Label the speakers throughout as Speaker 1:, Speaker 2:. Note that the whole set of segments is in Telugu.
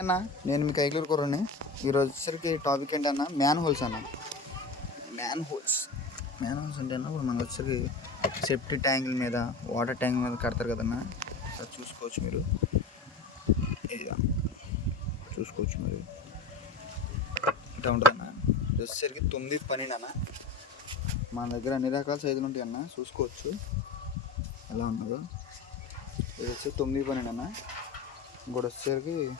Speaker 1: అన్న? నేను మీ కైకలూరు కూరని ఈరోజు వచ్చేసరికి టాపిక్ ఏంటన్నా? మ్యాన్ హోల్స్ అన్న. మ్యాన్ హోల్స్ మ్యాన్ హోల్స్ అంటే అన్న ఇప్పుడు మనకు వచ్చేసరికి సేఫ్టీ ట్యాంకుల మీద వాటర్ ట్యాంక్ మీద కడతారు కదన్నా. అది చూసుకోవచ్చు మీరు. ఇదిగా చూసుకోవచ్చు మీరు. ఇట్లా ఉంటుందన్న. వచ్చేసరికి తొమ్మిది పన్నెండు అన్న. మన దగ్గర అన్ని రకాల సైజులు ఉంటాయి అన్న. చూసుకోవచ్చు. ఎలా ఉన్నదో. ఇది వచ్చి తొమ్మిది పన్నెండు అన్న. ఇంకోటి వచ్చేసరికి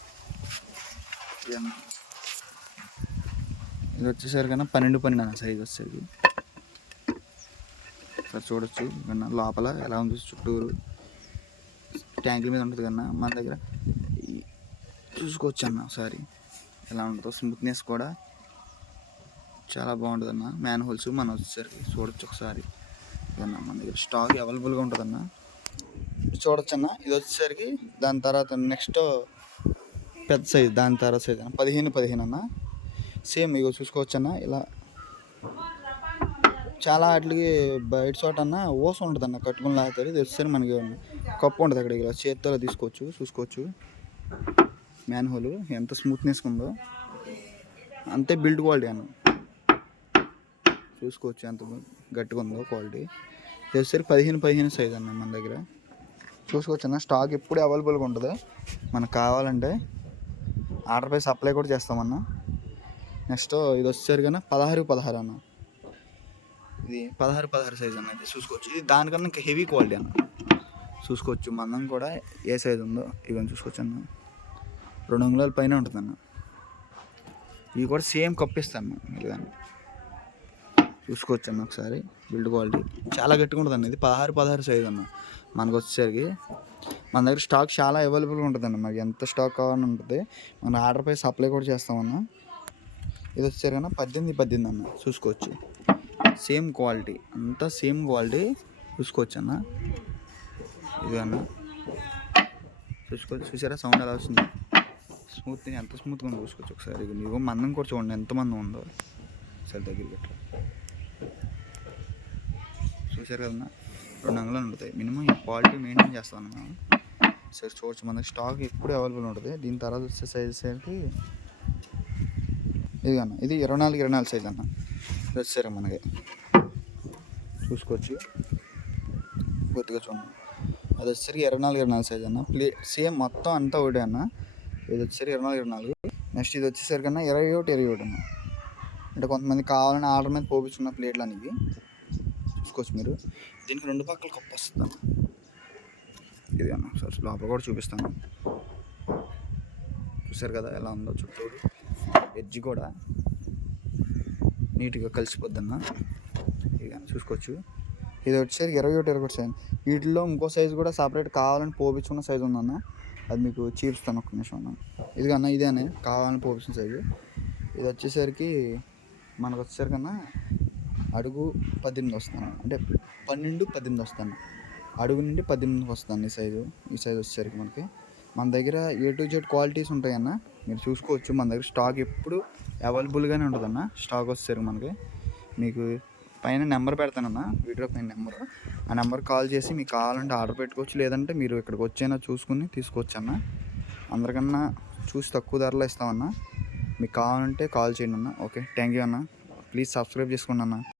Speaker 1: ఇది వచ్చేసరికి పన్నెండు పన్నెండు అన్న సైజ్ వచ్చేది. ఇక్కడ చూడొచ్చు. కన్నా లోపల ఎలా ఉంది చుట్టూరు. ట్యాంకుల మీద ఉంటుంది కన్నా మన దగ్గర. చూసుకోవచ్చు అన్న ఒకసారి. ఎలా ఉంటుందో స్మూత్నెస్ కూడా చాలా బాగుంటుంది అన్న. మ్యాన్ హోల్స్ మనం వచ్చేసరికి చూడొచ్చు ఒకసారి. ఇదన్నా మన దగ్గర స్టాక్ అవైలబుల్గా ఉంటుంది అన్న. చూడొచ్చు అన్న. ఇది వచ్చేసరికి దాని తర్వాత నెక్స్ట్ పెద్ద సైజ్ దాని తర్వాత సైజ్ అన్న. పదిహేను పదిహేను అన్న. సేమ్ ఇగో చూసుకోవచ్చు అన్న ఇలా చాలా వాటికి బయట చోట అన్న ఓసం ఉంటుంది అన్న కట్టుకుని లాగుతారు. ఇది మనకి కప్పు ఉంటుంది అక్కడ ఇలా చేతితో తీసుకోవచ్చు చూసుకోవచ్చు. మ్యాన్ హోల్ ఎంత స్మూత్నెస్ ఉందో. అంతే బిల్డ్ క్వాలిటీ అన్న. చూసుకోవచ్చు ఎంత గట్టిగా ఉందో క్వాలిటీ ఇది పదిహేను పదిహేను సైజ్ అన్న మన దగ్గర. చూసుకోవచ్చు అన్న స్టాక్ ఎప్పుడు అవైలబుల్గా ఉంటుంది. మనకు కావాలంటే ఆర్డర్ పై సప్లై కూడా చేస్తామన్న. నెక్స్ట్ ఇది వచ్చేసరికి కన్నా పదహారు పదహారు అన్న. ఇది పదహారు పదహారు సైజ్ అన్న ఇది చూసుకోవచ్చు. ఇది దానికన్నా ఇంకా హెవీ క్వాలిటీ అన్న. చూసుకోవచ్చు. మందం కూడా ఏ సైజ్ ఉందో ఇవన్నీ చూసుకోవచ్చు అన్న. రెండు అంగుళాల పైన ఉంటుంది అన్న. ఇవి కూడా సేమ్ కప్పిస్తాను ఇలాగని చూసుకోవచ్చు అన్న ఒకసారి. బిల్డ్ క్వాలిటీ చాలా గట్టిగా ఉంటుంది అన్న ఇది పదహారు పదహారు సైజ్ అన్న. మనకు వచ్చేసరికి మన దగ్గర స్టాక్ చాలా అవైలబుల్గా ఉంటుంది అన్న మనకి ఎంత స్టాక్ కావాలని ఉంటుంది మన ఆర్డర్ పై సప్లై కూడా చేస్తామన్న. ఇది వచ్చారు అన్న పద్దెనిమిది పద్దెనిమిది అన్న చూసుకోవచ్చు. సేమ్ క్వాలిటీ అంతా సేమ్ క్వాలిటీ చూసుకోవచ్చు అన్న ఇది అన్న చూసుకోవచ్చు. చూసారా? సౌండ్ ఎలా వస్తుంది? స్మూత్ ఎంత స్మూత్గా ఉందో చూసుకోవచ్చు ఒకసారి. ఇగో నీకు మందం కూడా చూడండి ఎంత మందం ఉందో. సరే దగ్గరికి ఇట్లా చూసారు కదన్నా? రెండు అంగుళాలు ఉంటుంది మినిమం ఈ క్వాలిటీ మెయింటైన్ చేస్తాను అన్న మనం సరే చూడవచ్చు మనకి స్టాక్ ఎప్పుడు అవైలబుల్ ఉంటుంది. దీని తర్వాత వచ్చే సైజెస్ ఏంటి? ఇది అన్న ఇది ఇరవై నాలుగు ఇరవై నాలుగు సైజ్ అన్న. ఇది వచ్చారు మనకి. చూసుకోవచ్చు. కొద్దిగా చూడండి. అది వచ్చేసరికి ఇరవై నాలుగు ఇరవై నాలుగు సైజ్ అన్న. ప్లే సేమ్ మొత్తం అంతా ఒకటే అన్న. ఇది వచ్చేసరికి ఇరవై నాలుగు ఇరవై నాలుగు. నెక్స్ట్ ఇది వచ్చేసరికి అన్న ఇరవై ఒకటి ఇరవై ఒకటి అన్న. అంటే కొంతమంది కావాలని ఆర్డర్ మీద పోపించుకున్న ప్లేట్లు అనేవి చూసుకోవచ్చు మీరు. దీనికి రెండు పక్కల కప్పు వస్తుంది అన్న. ఇది అన్న. సార్ లోపల కూడా చూపిస్తాను. చూసారు కదా ఎలా ఉందో చుట్టూరు ఎడ్జ్ కూడా నీట్గా కలిసిపోద్దన్న ఇది అన్న చూసుకోవచ్చు. ఇది వచ్చేసరికి ఇరవై ఒకటి ఇరవై ఒకటి సైజ్ వీటిలో ఇంకో సైజు కూడా సపరేట్ కావాలని పోపించుకున్న సైజు ఉందన్న అది మీకు చూపిస్తాను ఒక్క నిమిషం అన్న. ఇది అన్న ఇదే కావాలని పోపించిన సైజు ఇది వచ్చేసరికి మనకు వచ్చేసరికన్నా అడుగు పద్దెనిమిది వస్తాను అంటే పన్నెండు పద్దెనిమిది వస్తాను అడుగు నుండి పద్దెనిమిదికి వస్తుంది ఈ సైజు ఈ సైజు వచ్చేసరికి మనకి. మన దగ్గర ఏ టు జెడ్ క్వాలిటీస్ ఉంటాయన్న మీరు చూసుకోవచ్చు. మన దగ్గర స్టాక్ ఎప్పుడు అవైలబుల్గానే ఉంటుందన్న. స్టాక్ వచ్చేసరికి మనకి మీకు పైన నెంబర్ పెడతానన్న. వీడియో పైన నెంబర్ ఆ నెంబర్ కాల్ చేసి మీకు కావాలంటే ఆర్డర్ పెట్టుకోవచ్చు. లేదంటే మీరు ఇక్కడికి వచ్చైనా చూసుకుని తీసుకోవచ్చన్న అందరికన్నా చూసి తక్కువ ధరలో ఇస్తామన్నా. మీకు కావాలంటే కాల్ చేయండి అన్న. ఓకే థ్యాంక్ యూ అన్న. ప్లీజ్ సబ్స్క్రైబ్ చేసుకోండి అన్న.